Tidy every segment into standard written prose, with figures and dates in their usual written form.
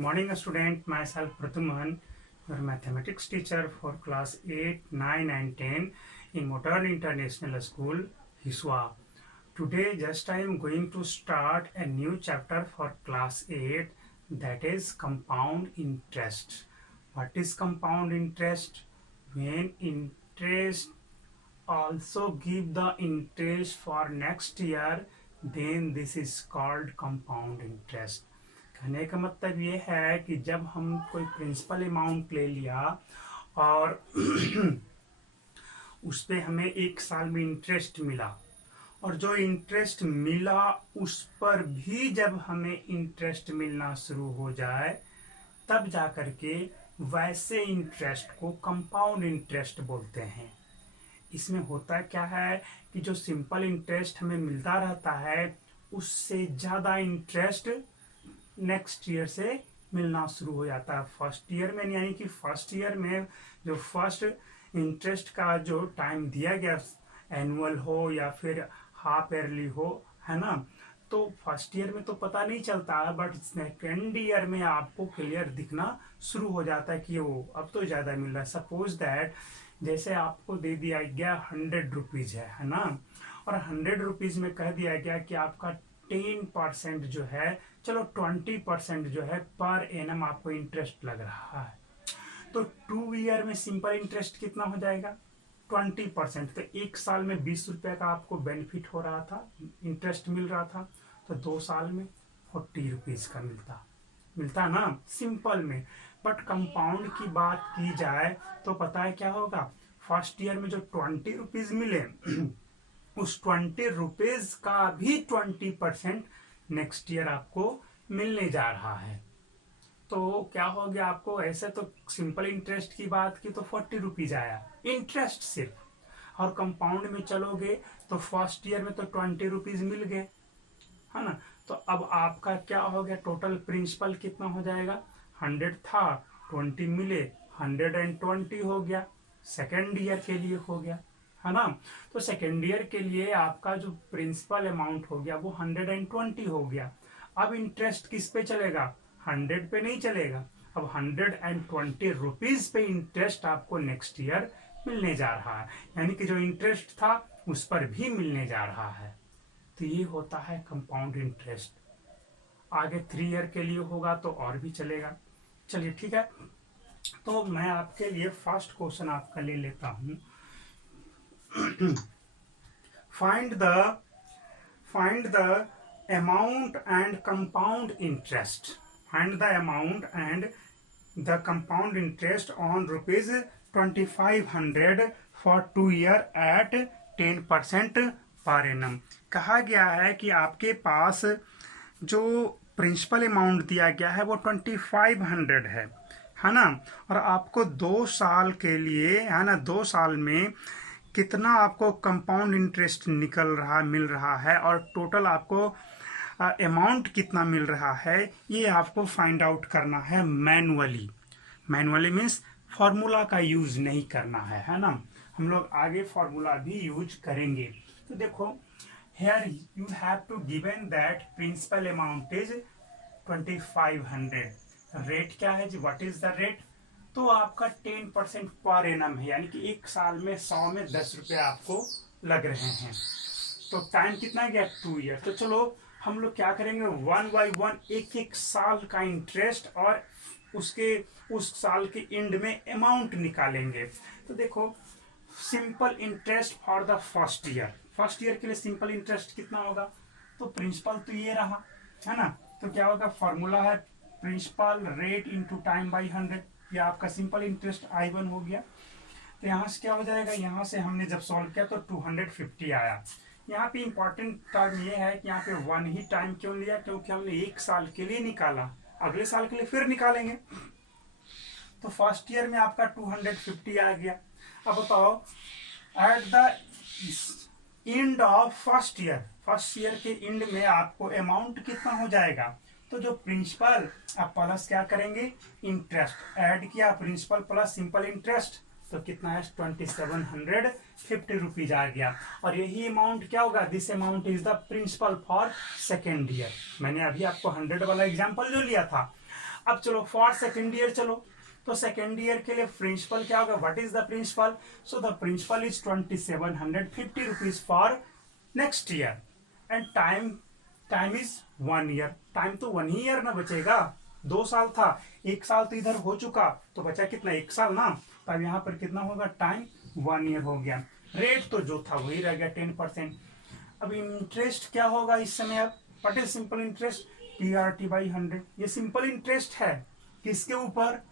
morning, student. Myself Prathaman, your mathematics teacher for class 8, 9 and 10 in Modern International School, Hiswa. Today, just I am going to start a new chapter for class 8, that is compound interest. What is compound interest? When interest also give the interest for next year, then this is called compound interest. कहने का मतलब ये है कि जब हम कोई principal amount ले लिया और उस पर हमें एक साल में इंटरेस्ट मिला, और जो इंटरेस्ट मिला उस पर भी जब हमें इंटरेस्ट मिलना शुरू हो जाए, तब जाकर के वैसे इंटरेस्ट को कंपाउंड इंटरेस्ट बोलते हैं। इसमें होता क्या है कि जो सिंपल इंटरेस्ट हमें मिलता रहता है, उससे ज़्यादा इंटरेस्ट नेक्स्ट ईयर से मिलना शुरू हो जाता है फर्स्ट ईयर में। यानी कि फर्स्ट ईयर में जो फर्स्ट इंटरेस्ट का जो टाइम दिया गया, एनुअल हो या फिर हाफ ईयरली हो, है ना, तो फर्स्ट ईयर में तो पता नहीं चलता है, बट सेकेंड ईयर में आपको क्लियर दिखना शुरू हो जाता है कि वो अब तो ज़्यादा मिल रहा है। सपोज दैट जैसे आपको दे दिया गया 100 रुपीज़ है ना, और 100 रुपीज़ में कह दिया गया कि आपका 10% जो है, चलो 20% जो है पर एनम आपको इंटरेस्ट लग रहा है, तो 2 ईयर में सिंपल इंटरेस्ट कितना हो जाएगा? 20%। तो एक साल में 20 रुपये का आपको बेनिफिट हो रहा था, इंटरेस्ट मिल रहा था, तो 2 साल में 40 रुपीज़ का मिलता ना सिंपल में। बट कंपाउंड की बात की जाए तो पता है क्या होगा? फर्स्ट ईयर में जो 20 रुपीज़ मिले उस 20 रुपीज़ का भी 20% नेक्स्ट ईयर आपको मिलने जा रहा है। तो क्या हो गया आपको? ऐसे तो सिंपल इंटरेस्ट की बात की तो 40 रुपीज़ आया इंटरेस्ट सिर्फ, और कंपाउंड में चलोगे तो फर्स्ट ईयर में तो 20 रुपीज़ मिल गए, है ना। तो अब आपका क्या हो गया? टोटल प्रिंसिपल कितना हो जाएगा? 100 था, 20 मिले, 120 हो गया, सेकेंड ईयर के लिए हो गया, है ना। तो सेकेंड ईयर के लिए आपका जो प्रिंसिपल अमाउंट हो गया वो 120 हो गया। अब इंटरेस्ट किस पे चलेगा? 100 पे नहीं चलेगा। अब 120 रुपीज़ पे इंटरेस्ट आपको नेक्स्ट ईयर मिलने जा रहा है, यानी कि जो इंटरेस्ट था उस पर भी मिलने जा रहा है। तो ये होता है कंपाउंड इंटरेस्ट। आगे 3 ईयर के लिए होगा तो और भी चलेगा। चलिए ठीक है, तो मैं आपके लिए फर्स्ट क्वेश्चन आपका ले लेता हूं। find the amount and compound interest. Find the amount and the compound interest on rupees 2500 for 2 year at 10% per annum. कहा गया है कि आपके पास जो प्रिंसिपल अमाउंट दिया गया है वो 2500 है ना, और आपको 2 साल के लिए, है ना, 2 साल में कितना आपको कंपाउंड इंटरेस्ट मिल रहा है, और टोटल आपको अमाउंट कितना मिल रहा है, ये आपको फाइंड आउट करना है मैनुअली मीन्स फार्मूला का यूज नहीं करना है ना। हम लोग आगे फार्मूला भी यूज करेंगे। तो देखो, here you have to given that principal amount is 2500। Rate क्या है जी? What is the rate? तो आपका 10% पर एनम है, यानी कि एक साल में 100 में 10 रुपये आपको लग रहे हैं। तो टाइम कितना गया? 2 ईयर। तो चलो हम लोग क्या करेंगे, 1 बाई 1 एक साल का इंटरेस्ट और उस साल के एंड में अमाउंट निकालेंगे। तो देखो, simple interest for the first year के लिए सिंपल इंटरेस्ट कितना होगा? तो प्रिंसिपल तो ये रहा, है ना। तो क्या होगा? फॉर्मूला है principal rate into time by 100। ये आपका सिंपल इंटरेस्ट I1 हो गया। तो यहाँ से क्या हो जाएगा? यहाँ से हमने जब सॉल्व किया तो 250 आया। यहाँ पे इंपॉर्टेंट टर्म ये है कि यहाँ पे 1 ही टाइम क्यों लिया? क्योंकि हमने एक साल के लिए निकाला, अगले साल के लिए फिर निकालेंगे। तो फर्स्ट ईयर में आपका 250 आ गया। अब बताओ, eight the end of first year के एंड में आपको अमाउंट कितना हो जाएगा? तो जो प्रिंसिपल आप प्लस क्या करेंगे? इंटरेस्ट ऐड किया, प्रिंसिपल प्लस सिंपल इंटरेस्ट, तो कितना है? 2750 रुपीज आ गया। और यही अमाउंट क्या होगा? This amount is the principal for second year. मैंने अभी आपको 100 वाला एग्जाम्पल जो लिया था, अब चलो फॉर सेकेंड ईयर चलो, तो सेकेंड ईयर के लिए प्रिंसिपल क्या होगा, what is the principal, so the principal is 2750 rupees for next year and time is 1 year. Time तो 1 ही ईयर ना बचेगा, 2 साल था, 1 साल तो इधर हो चुका, तो बचा कितना, 1 साल ना, तो अब यहाँ पर कितना होगा, टाइम 1 ईयर हो गया। रेट तो जो था वही रह गया 10%। अब इंटरेस्ट क्या होगा इस समय, अब what is simple interest, PRT by 100। ये सिंपल इंटरेस्ट है किसके ऊपर,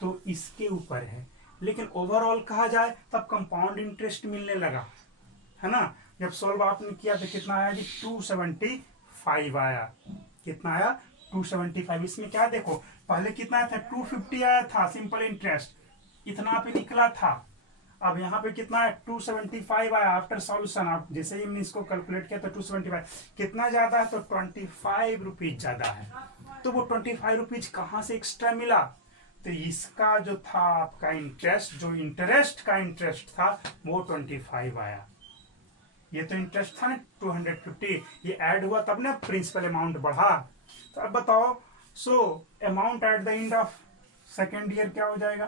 तो इसके ऊपर है, लेकिन ओवरऑल कहा जाए तब कंपाउंड इंटरेस्ट मिलने लगा, है ना। जब सोल्व आपने किया तो कितना आया जी, 275 आया। कितना आया, 275। इसमें क्या देखो, पहले कितना था, 250 आया था सिंपल इंटरेस्ट, इतना पे निकला था। अब यहाँ पे कितना है, 275 आया आफ्टर सॉल्यूशन। आप जैसे ही हमने इसको कैलकुलेट किया तो 275 कितना ज्यादा है, तो 25 रुपीज ज्यादा है। तो वो 25 रुपीज कहाँ से एक्स्ट्रा मिला, तो इसका जो था आपका इंटरेस्ट, जो इंटरेस्ट का इंटरेस्ट था वो 25 आया। ये तो इंटरेस्ट था ना 250, ये ऐड हुआ तब ना प्रिंसिपल अमाउंट बढ़ा। तो अब बताओ, so amount at the end of second year क्या हो जाएगा,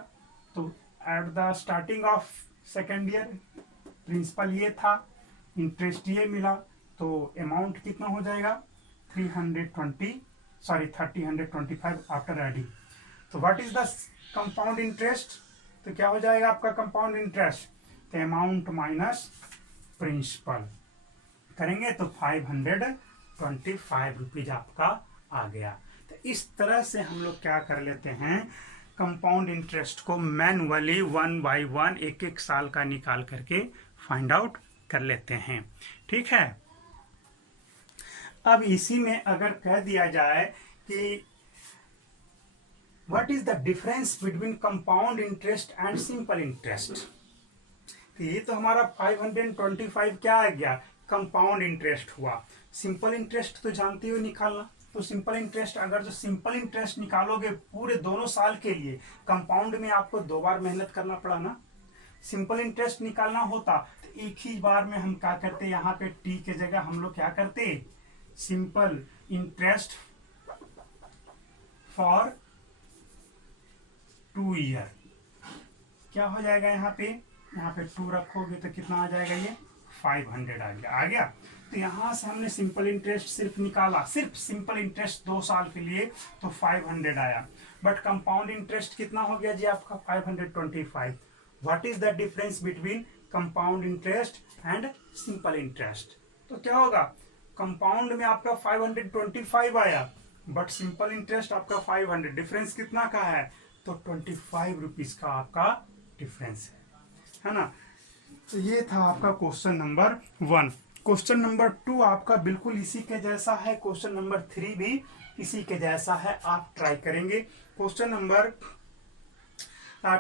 तो at the starting of second year principal ये था, इंटरेस्ट ये मिला, तो अमाउंट कितना हो जाएगा, 325 आफ्टर एडिंग। तो what is the compound interest, तो क्या हो जाएगा आपका कंपाउंड इंटरेस्ट, तो अमाउंट माइनस प्रिंसिपल करेंगे तो 525 रुपीज आपका आ गया। तो इस तरह से हम लोग क्या कर लेते हैं, कंपाउंड इंटरेस्ट को मैनुअली 1 बाय 1 एक एक साल का निकाल करके फाइंड आउट कर लेते हैं। ठीक है, अब इसी में अगर कह दिया जाए कि what is the difference between compound interest and simple interest, ये तो हमारा 525 क्या आ गया, कंपाउंड इंटरेस्ट हुआ। सिंपल इंटरेस्ट तो जानते हो निकालना, तो सिंपल इंटरेस्ट, अगर जो सिंपल इंटरेस्ट निकालोगे पूरे दोनों साल के लिए, कंपाउंड में आपको 2 बार मेहनत करना पड़ा ना। सिंपल इंटरेस्ट निकालना होता तो एक ही बार में हम क्या करते, यहाँ पे टी के जगह हम लोग क्या करते, सिंपल इंटरेस्ट फॉर 2 ईयर, क्या हो जाएगा यहाँ पे 2 रखोगे तो कितना आ जाएगा, ये 500 आ गया। तो यहाँ से हमने सिंपल इंटरेस्ट सिर्फ निकाला, सिर्फ सिंपल इंटरेस्ट 2 साल के लिए, तो 500 आया। बट कंपाउंड इंटरेस्ट कितना हो गया जी आपका, 525। What is the difference between compound interest and simple interest, तो क्या होगा, कंपाउंड में आपका 525 आया, बट सिंपल इंटरेस्ट आपका 500, डिफरेंस कितना का है, तो 25 रुपीज का आपका डिफरेंस है ना। तो ये था आपका क्वेश्चन नंबर 1। क्वेश्चन नंबर 2 आपका बिल्कुल इसी के जैसा है, क्वेश्चन नंबर 3 भी इसी के जैसा है, आप ट्राई करेंगे। क्वेश्चन नंबर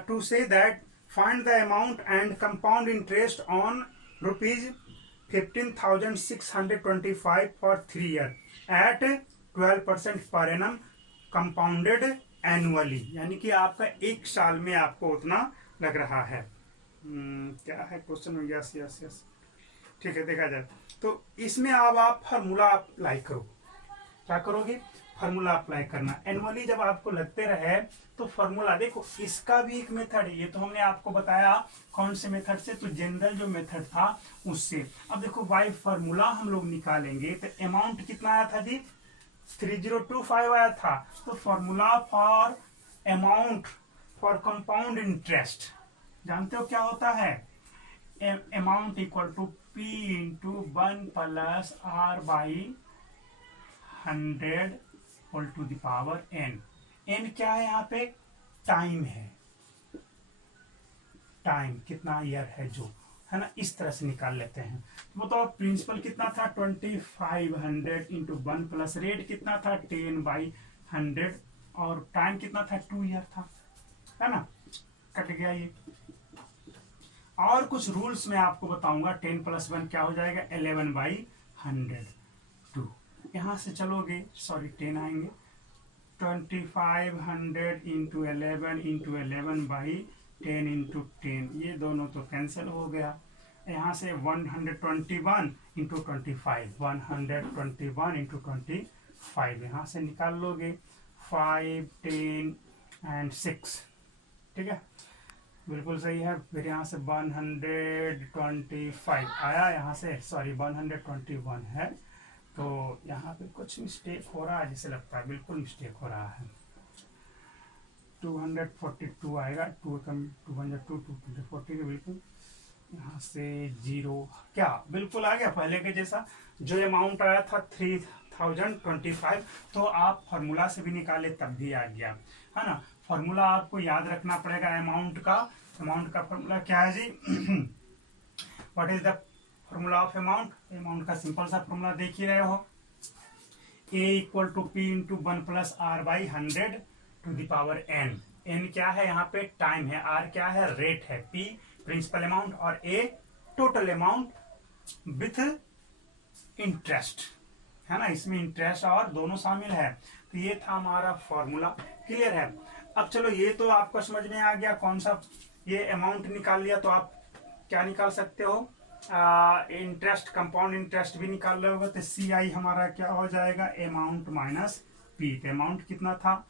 2 से that find the amount and compound interest on ₹15,625 for 3 year at 12% per annum compounded annually, यानी कि आपका 1 साल में आपको उतना लग रहा है। क्या है क्वेश्चन में, यस ठीक है, देखा जाए तो इसमें अब आप फार्मूला अप्लाई करो। क्या करोगे, फार्मूला अप्लाई करना। एनुअली जब आपको लगते रहे तो फार्मूला देखो, इसका भी एक मेथड है, ये तो हमने आपको बताया कौन से मेथड से, तो जनरल जो मेथड था उससे। अब देखो बाय फार्मूला हम लोग निकालेंगे तो अमाउंट कितना आया था जी, 3025 आया था। तो formula for amount for compound interest जानते हो क्या होता है, amount equal to P into 1 plus R by 100 whole to the power n। n क्या है यहाँ पे, टाइम है, टाइम कितना ईयर है जो, है ना, इस तरह से निकाल लेते हैं। तो बताओ प्रिंसिपल कितना था 2500 इंटू 1 प्लस रेट कितना था 10/100 और टाइम कितना था 2 ईयर था, है ना, कट गया ये। और कुछ रूल्स मैं आपको बताऊंगा, 10 + 1 क्या हो जाएगा 11/100। 2 यहाँ से चलोगे, सॉरी 10 आएंगे, 2500 इंटू 11 इंटू 11/10 इंटू 10, ये दोनों तो कैंसिल हो गया। यहाँ से 121 इंटू 25, 121 इंटू 25 यहाँ से निकाल लोगे 5, 10 एंड 6, ठीक है, बिल्कुल सही है। फिर यहाँ से 125 आया, यहाँ से सॉरी 121 है, तो यहाँ पे कुछ मिस्टेक हो रहा है जैसे लगता है, बिल्कुल मिस्टेक हो रहा है। 242 आएगा, 240 बिल्कुल, यहाँ से 0 क्या बिल्कुल आ गया पहले के जैसा। जो अमाउंट आया था 3025, तो आप फॉर्मूला से भी निकाले तब भी आ गया, है ना। फॉर्मूला आपको याद रखना पड़ेगा अमाउंट का फॉर्मूला क्या है जी? What is the formula of amount का सिंपल सा फॉर्मूला देख ही रहे हो, A = P × 1 + R/100 to n। n क्या है यहाँ पे? टाइम है, R क्या है? रेट है, P प्रिंसिपल अमाउंट और A total amount with interest, है ना। इसमें इंटरेस्ट और दोनों शामिल है। तो ये था हमारा फॉर्मूला, क्लियर है। अब चलो ये तो आपको समझ में आ गया कौन सा, ये अमाउंट निकाल लिया तो आप क्या निकाल सकते हो? इंटरेस्ट, कंपाउंड इंटरेस्ट भी निकाल रहे होगा। तो CI हमारा क्या हो जाएगा? Amount minus P। तो अमाउंट कितना था?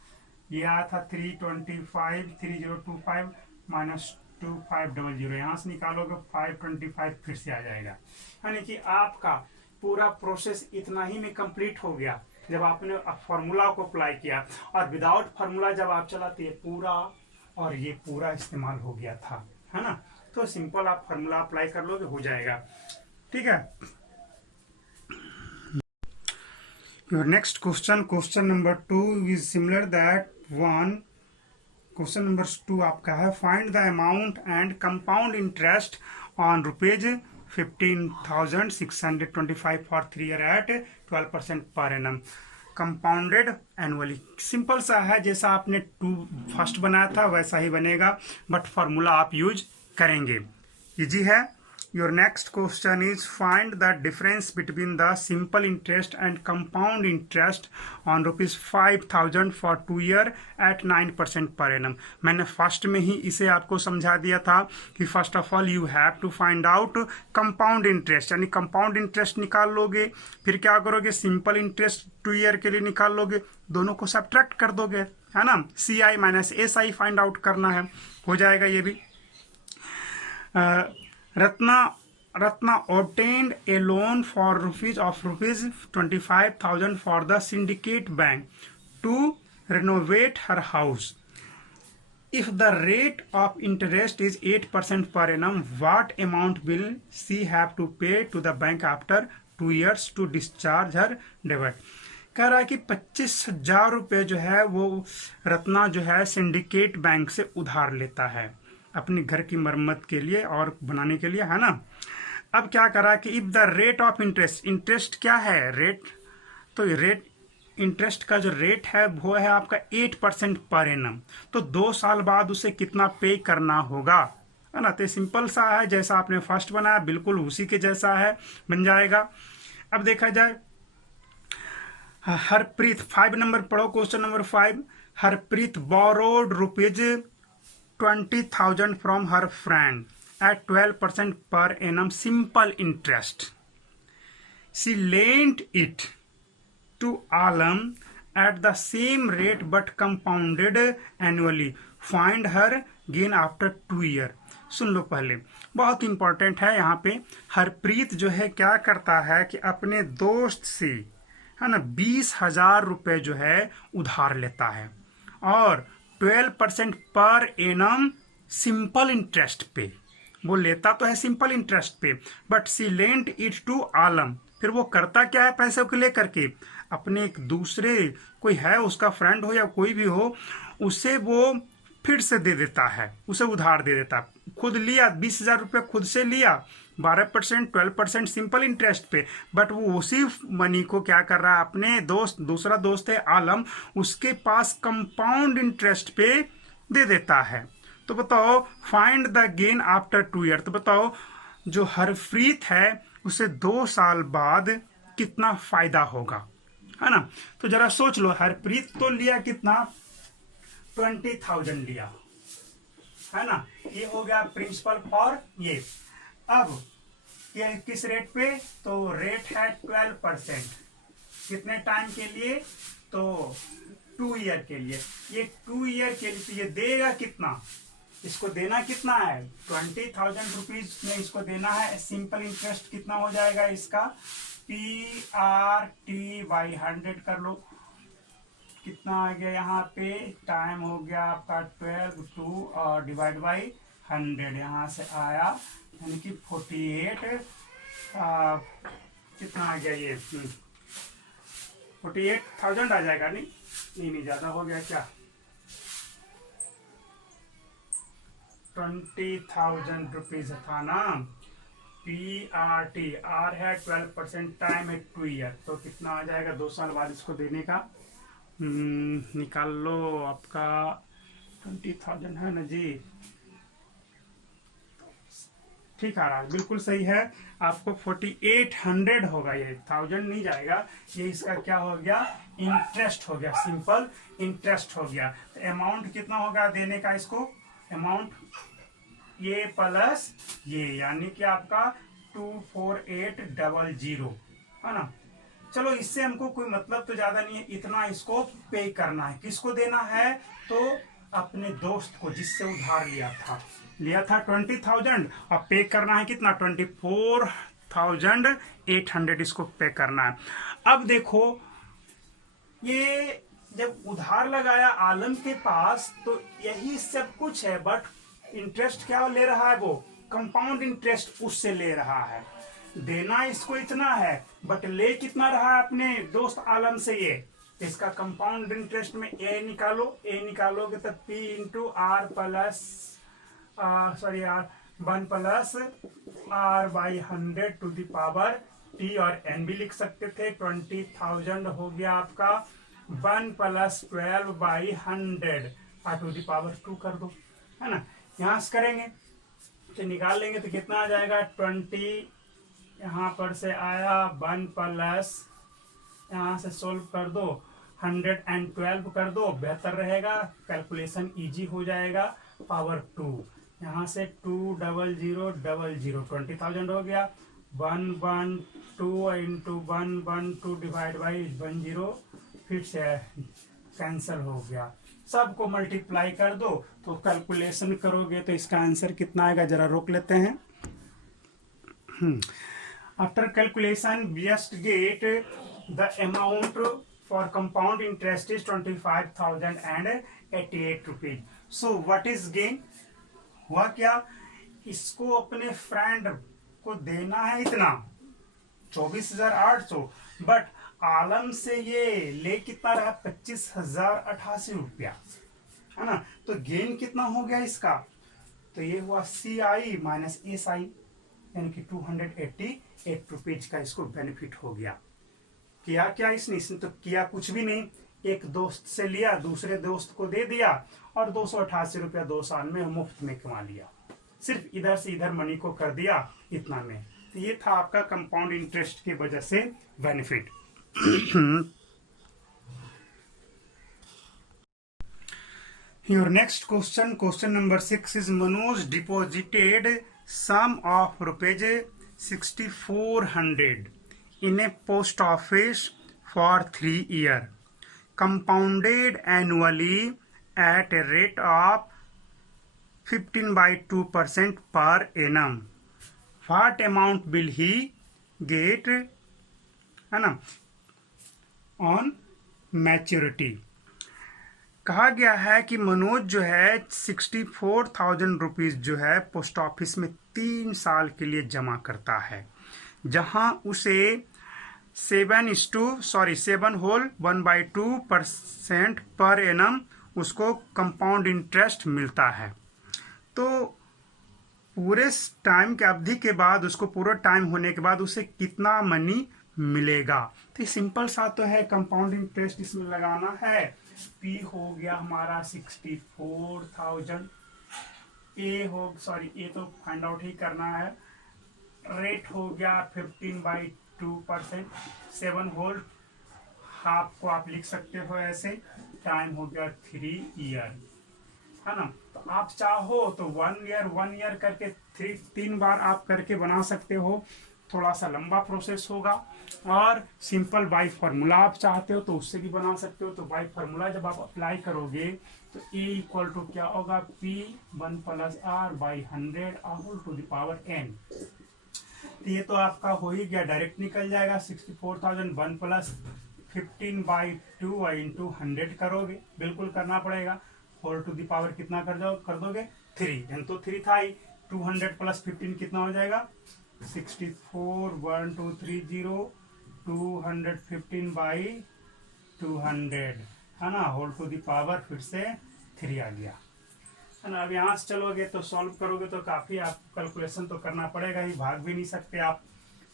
ये आया था 3025 माइनस 2500, यहाँ से निकालोगे 525 फिर से आ जाएगा। यानी कि आपका पूरा प्रोसेस इतना ही में कंप्लीट हो गया जब आपने फॉर्मूला को अप्लाई किया, और विदाउट फॉर्मूला जब आप चलाते हैं पूरा, और ये पूरा इस्तेमाल हो गया था, है ना। तो सिंपल आप फॉर्मूला अप्लाई कर लोगे, हो जाएगा, ठीक है। Your next question number 2 is similar that one. Question number 2 आपका है, find the amount and compound interest on ₹15,625 for 3 year at 12% per annum compounded annually. Simple सा है, जैसा आपने 2 फर्स्ट बनाया था वैसा ही बनेगा, बट फॉर्मूला आप यूज करेंगे। इजी है। Your next question is find the difference between the simple interest and compound interest on ₹5,000 for 2 year at 9% per annum. मैंने फर्स्ट में ही इसे आपको समझा दिया था कि first of all you have to find out compound interest, यानी compound interest निकाल लोगे, फिर क्या करोगे? सिंपल इंटरेस्ट 2 ईयर के लिए निकाल लोगे, दोनों को सब्ट्रैक्ट कर दोगे, है ना। CI minus SI find out करना है, हो जाएगा ये भी। Ratna obtained a loan for ₹25,000 for the syndicate bank to renovate her house. If the rate of interest is 8% per annum, what amount will she have to pay to the bank after 2 years to discharge her debt? कह रहा है कि 25,000 रुपये जो है वो रत्ना जो है सिंडिकेट बैंक से उधार लेता है अपने घर की मरम्मत के लिए और बनाने के लिए, है ना। अब क्या करा कि if the rate of interest, interest क्या है? रेट। तो रेट, इंटरेस्ट का जो रेट है वो है आपका 8% पर एनम। तो 2 साल बाद उसे कितना पे करना होगा, है ना। तो सिंपल सा है, जैसा आपने फर्स्ट बनाया बिल्कुल उसी के जैसा है, बन जाएगा। अब देखा जाए हरप्रीत, 5 नंबर पढ़ो, question number 5। Harpreet borrowed ₹20,000 from her friend at 12% per annum simple interest. She lent it to Alam at the same rate but compounded annually. Find her gain after 2 years. सुन लो पहले, बहुत इंपॉर्टेंट है यहाँ पे। हरप्रीत जो है क्या करता है कि अपने दोस्त से, है ना, 20,000 रुपये जो है उधार लेता है, और 12% पर एनम सिंपल इंटरेस्ट पे वो लेता तो है, सिंपल इंटरेस्ट पे, but she lent it to Alam. फिर वो करता क्या है? पैसे को लेकर के अपने एक दूसरे, कोई है उसका फ्रेंड हो या कोई भी हो, उसे वो फिर से दे देता है, उसे उधार दे देता। खुद लिया 20,000 रुपये, खुद से लिया 12%, 12% सिंपल इंटरेस्ट पे, बट वो उसी मनी को क्या कर रहा है? अपने दोस्त, दूसरा दोस्त है आलम, उसके पास कंपाउंड इंटरेस्ट पे दे देता है। तो बताओ find the gain after 2 year. तो बताओ जो हरप्रीत है उसे 2 साल बाद कितना फायदा होगा, है ना। तो जरा सोच लो, हरप्रीत तो लिया कितना? 20,000 लिया, है ना। ये हो गया प्रिंसिपल फॉर ये। अब ये किस रेट पे? तो रेट है 12%। कितने टाइम के लिए? तो 2 ईयर के लिए। ये 2 ईयर के लिए तो ये देगा कितना, इसको देना कितना है 20,000 रुपीज में इसको देना है। सिंपल इंटरेस्ट कितना हो जाएगा इसका, PRT बाई 100 कर लो, कितना आ गया यहाँ पे, टाइम हो गया आपका 12 2 और डिवाइड बाई 100 यहाँ से आया, यानी कि 48 कितना आ गया ये 48,000 आ जाएगा। नहीं ज्यादा हो गया क्या, 20,000 रुपीज था ना। PRT आर है 12%, टाइम है 2 ईयर, तो कितना आ जाएगा 2 साल बाद इसको देने का। निकाल लो आपका 20,000 है ना जी, ठीक आ रहा है, बिल्कुल सही है। आपको 4800 होगा, ये 1000 नहीं जाएगा, ये इसका क्या हो गया, इंटरेस्ट हो गया, सिंपल इंटरेस्ट हो गया। तो अमाउंट कितना होगा देने का इसको, अमाउंट ये प्लस ये, यानी कि आपका 24800 है ना। चलो इससे हमको कोई मतलब तो ज्यादा नहीं है, इतना इसको पे करना है। किसको देना है, तो अपने दोस्त को जिससे उधार लिया था 20,000 और पे करना है कितना 24,800 इसको पे करना है। अब देखो ये जब उधार लगाया आलम के पास तो यही सब कुछ है, बट इंटरेस्ट क्या ले रहा है, वो कंपाउंड इंटरेस्ट उससे ले रहा है। देना इसको इतना है बट ले कितना रहा है अपने दोस्त आलम से, ये इसका कंपाउंड इंटरेस्ट में ए निकालो, ए निकालोगे तो P into r plus sorry r 1 plus R by 100 to the power T, और N भी लिख सकते थे। 20,000 हो गया आपका 1 plus 12 by 100 to the power 2 कर दो, है ना। यहाँ से करेंगे तो निकाल लेंगे तो कितना आ जाएगा 20, यहाँ पर से आया 1 प्लस, यहाँ से सोल्व कर दो 112 कर दो, बेहतर रहेगा, कैलकुलेशन इजी हो जाएगा। पावर 2 यहाँ से 20000 20,000 हो गया, 112 इंटू 112 डिवाइड बाई 10, फिर से कैंसिल हो गया। सबको मल्टीप्लाई कर दो तो कैलकुलेशन करोगे तो इसका आंसर कितना आएगा, जरा रोक लेते हैं। After calculation just get the amount for compound interest is 25,088 rupees. So what is gain, हुआ क्या, इसको अपने फ्रेंड को देना है इतना 24,800, बट आलम से ये ले कितना रहा 25,088 रुपया, है ना। तो गेन कितना हो गया इसका, तो ये हुआ CI माइनस SI, यानी कि 288 रुपीज का इसको बेनिफिट हो गया। किया क्या इसने तो किया कुछ भी नहीं, एक दोस्त से लिया दूसरे दोस्त को दे दिया और 288 रुपया 2 साल में मुफ्त में कमा लिया, सिर्फ इधर से इधर मनी को कर दिया इतना में। तो ये था आपका कंपाउंड इंटरेस्ट की वजह से benefit. Your next question, question number 6 is Manoj deposited sum of rupees 6,400 in a post office for 3 years, compounded annually at a rate of 15/2% per annum. What amount will he get, है ना, on maturity? कहा गया है कि मनोज जो है 64,000 rupees जो है पोस्ट ऑफिस में 3 साल के लिए जमा करता है, जहां उसे 7/1/2% पर एनम उसको कंपाउंड इंटरेस्ट मिलता है। तो पूरे टाइम के अवधि के बाद उसको पूरा टाइम होने के बाद उसे कितना मनी मिलेगा, तो सिंपल सा तो है, कंपाउंड इंटरेस्ट इसमें लगाना है। P हो गया हमारा 64,000, ए तो फाइंड आउट ही करना है, रेट हो गया 15/2%, 7 होल हाफ को आप लिख सकते हो ऐसे, टाइम हो गया 3 ईयर, है ना। तो आप चाहो तो 1 ईयर करके 3 बार आप करके बना सकते हो। थोड़ा सा लंबा प्रोसेस होगा। और सिंपल बाई फार्मूला आप चाहते हो तो उससे भी बना सकते हो। तो बाई फार्मूला जब आप अप्लाई करोगे तो A इक्वल टू क्या होगा, P1 plus R by 100 whole to the power n। तो ये तो आपका हो ही गया, डायरेक्ट निकल जाएगा। 64,001 प्लस 15/2 इंटू 100 करोगे, बिल्कुल करना पड़ेगा। होल टू द पावर कितना कर दोगे 3, एन तो 3 था ही। 200 प्लस 15 कितना हो जाएगा 64, 1 2 3 0 215/200 है ना, होल टू द पावर फिर से 3 आ गया है ना। अब यहाँ से चलोगे तो सॉल्व करोगे तो काफी आप कैलकुलेशन तो करना पड़ेगा ही, भाग भी नहीं सकते आप।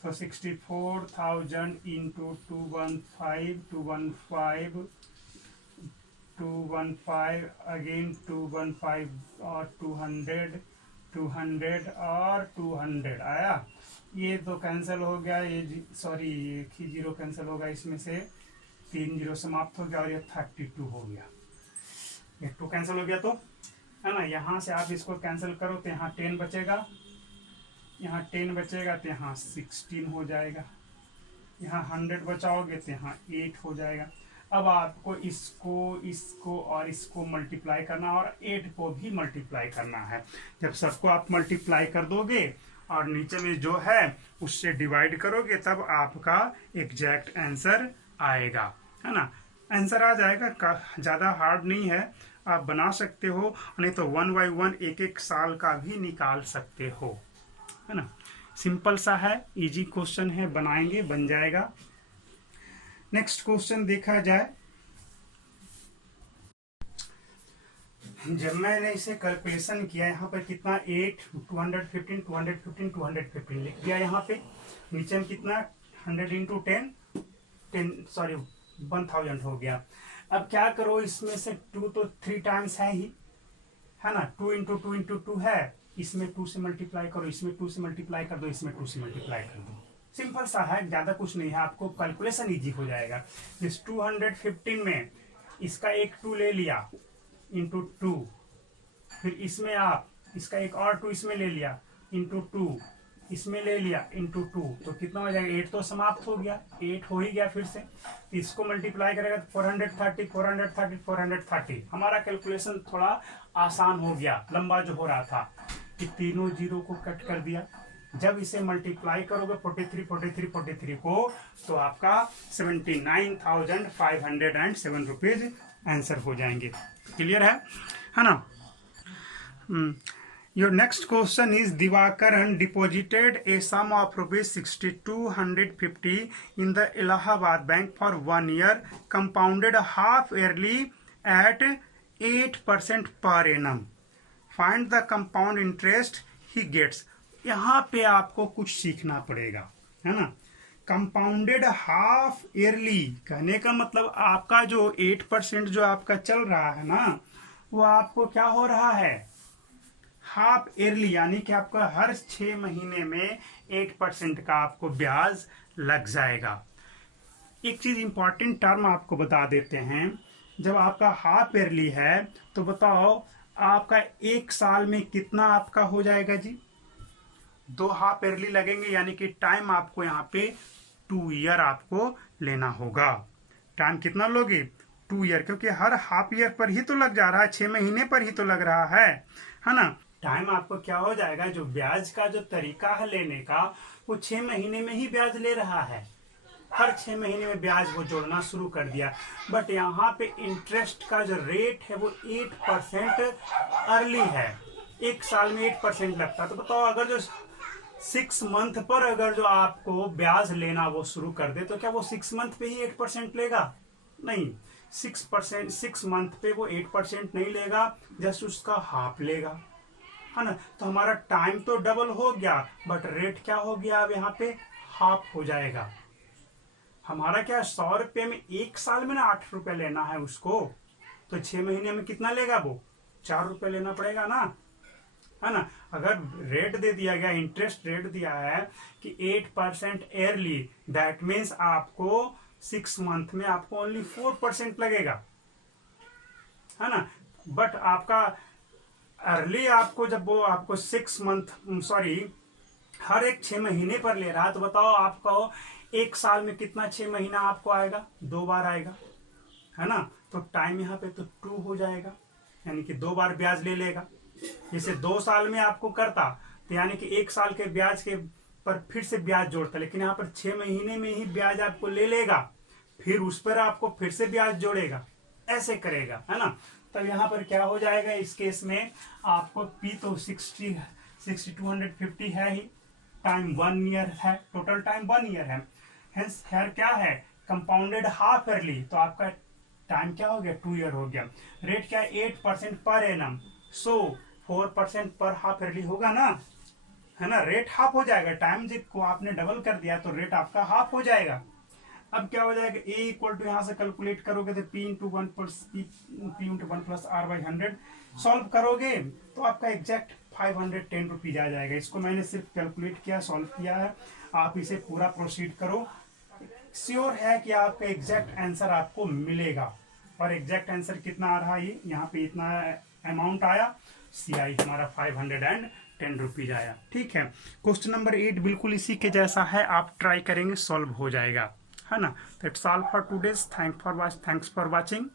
तो 64,000 इंटू 215 अगेन 215 और 200 और 200 आया। ये तो कैंसिल हो गया, ये सॉरी एक ही जीरो कैंसिल होगा, इसमें से 3 जीरो समाप्त हो गया और ये 32 हो गया। ये 2 कैंसिल हो गया तो है ना। यहाँ से आप इसको कैंसिल करो तो यहाँ 10 बचेगा, यहाँ 10 बचेगा तो यहाँ 16 हो जाएगा। यहाँ 100 बचाओगे तो यहाँ 8 हो जाएगा। अब आपको इसको और इसको मल्टीप्लाई करना और 8 को भी मल्टीप्लाई करना है। जब सबको आप मल्टीप्लाई कर दोगे और नीचे में जो है उससे डिवाइड करोगे तब आपका एग्जैक्ट आंसर आएगा, है ना। आंसर आ जाएगा, ज़्यादा हार्ड नहीं है, आप बना सकते हो। नहीं तो 1 बाई 1 एक साल का भी निकाल सकते हो, है ना। सिंपल सा है, इजी क्वेश्चन है, बनाएंगे बन जाएगा। नेक्स्ट क्वेश्चन देखा जाए। जब मैंने इसे कैलकुलेशन किया यहाँ पर कितना 8 215 215 215 लिख दिया। यहाँ पे नीचे में कितना 100 इंटू 1000 हो गया। अब क्या करो, इसमें से 2 तो 3 टाइम्स है ही, है ना। 2 इंटू 2 इंटू 2 है, इसमें 2 से मल्टीप्लाई करो, इसमें 2 से मल्टीप्लाई कर दो, इसमें 2 से मल्टीप्लाई कर दो। सिंपल सा है, ज्यादा कुछ नहीं है, आपको कैलकुलेशन इजी हो जाएगा। इस 215 में इसका एक 2 ले लिया इंटू 2, फिर इसमें आप इसका एक और 2 इसमें ले लिया इंटू 2, इसमें ले लिया इंटू 2, तो कितना हो जाएगा 8 तो समाप्त हो गया, 8 हो ही गया। फिर से इसको मल्टीप्लाई करेगा तो 430 430 430। हमारा कैलकुलेशन थोड़ा आसान हो गया, लंबा जो हो रहा था कि तीनों जीरो को कट कर दिया। जब इसे मल्टीप्लाई करोगे 43 को तो आपका 79,507 रुपीज आंसर हो जाएंगे। क्लियर है ना। Your next question is Divakaran deposited a sum of rupees 6250 in the Allahabad Bank for 1 year, compounded half yearly at 8% per annum. Find the compound interest he gets. यहाँ पे आपको कुछ सीखना पड़ेगा, है ना। कंपाउंडेड हाफ ईयरली कहने का मतलब आपका जो 8% जो आपका चल रहा है ना, वो आपको क्या हो रहा है हाफ ईयरली, यानी कि आपका हर 6 महीने में 8% का आपको ब्याज लग जाएगा। एक चीज इंपॉर्टेंट टर्म आपको बता देते हैं, जब आपका हाफ ईयरली है तो बताओ आपका 1 साल में कितना आपका हो जाएगा जी, 2 हाफ ईयरली लगेंगे, यानी कि टाइम आपको यहाँ पे 2 ईयर आपको लेना होगा। टाइम कितना लोगे 2 ईयर, क्योंकि हर हाफ ईयर पर ही तो लग जा रहा है, 6 महीने पर ही तो लग रहा है ना। टाइम आपको क्या हो जाएगा, जो ब्याज का जो तरीका है लेने का वो 6 महीने में ही ब्याज ले रहा है, हर 6 महीने में ब्याज वो जोड़ना शुरू कर दिया। बट यहाँ पे इंटरेस्ट का जो रेट है वो 8% अर्ली है, 1 साल में 8% लगता है। तो बताओ अगर जो 6 मंथ पर अगर जो आपको ब्याज लेना वो शुरू कर दे तो क्या वो 6 मंथ पे ही 8% लेगा? नहीं, 6 मंथ पे वो 8% नहीं लेगा, जस्ट उसका हाफ लेगा, है ना। तो हमारा टाइम तो डबल हो गया बट रेट क्या हो गया, अब यहाँ पे हाफ हो जाएगा। हमारा क्या 100 रुपये में 1 साल में ना 8 रुपये लेना है उसको, तो 6 महीने में कितना लेगा वो 4 रुपये लेना पड़ेगा ना, है ना। अगर रेट दे दिया गया, इंटरेस्ट रेट दिया है कि 8% ईयरली, दैट मीन्स आपको 6 मंथ में आपको ओनली 4% लगेगा, है ना। बट आपका अर्ली आपको जब वो आपको 6 मंथ हर एक 6 महीने पर ले रहा है, तो बताओ आपको एक साल में कितना 6 महीना आपको आएगा, 2 बार आएगा, है ना। तो टाइम यहाँ पे तो 2 हो जाएगा, यानी कि 2 बार ब्याज ले लेगा। जैसे 2 साल में आपको करता तो यानी कि 1 साल के ब्याज के पर फिर से ब्याज जोड़ता, लेकिन यहाँ पर 6 महीने में ही ब्याज आपको ले लेगा, फिर उस पर आपको फिर से ब्याज जोड़ेगा, ऐसे करेगा, है ना। तब यहाँ पर क्या हो जाएगा, इस केस में आपको पी तो 250 है ही, टाइम 1 ईयर है, टोटल टाइम 1 ईयर है, हेंस हेयर क्या है, कंपाउंडेड हाफ ईयरली, तो आपका टाइम क्या हो गया, 2 ईयर हो गया। रेट क्या है, 8% पर एनम, सो 4% पर हाफ ईयरली होगा ना, है ना। रेट हाफ हो जाएगा, टाइम जब को आपने डबल कर दिया तो रेट आपका हाफ हो जाएगा। अब क्या हो जाएगा, ए इक्वल टू यहाँ से कैलकुलेट करोगे तो P into 1 plus R by 100 solve करोगे तो आपका एग्जैक्ट 510 रुपीज आ जाएगा। इसको मैंने सिर्फ कैलकुलेट किया, सॉल्व किया है, आप इसे पूरा प्रोसीड करो, श्योर है कि आपका एग्जैक्ट आंसर आपको मिलेगा। और एग्जैक्ट आंसर कितना आ रहा है, ये यहाँ पे इतना अमाउंट आया, CI हमारा 510 रुपीज आया। ठीक है, क्वेश्चन नंबर 8 बिल्कुल इसी के जैसा है, आप ट्राई करेंगे सॉल्व हो जाएगा, है ना। That's all for today's, thanks for watching.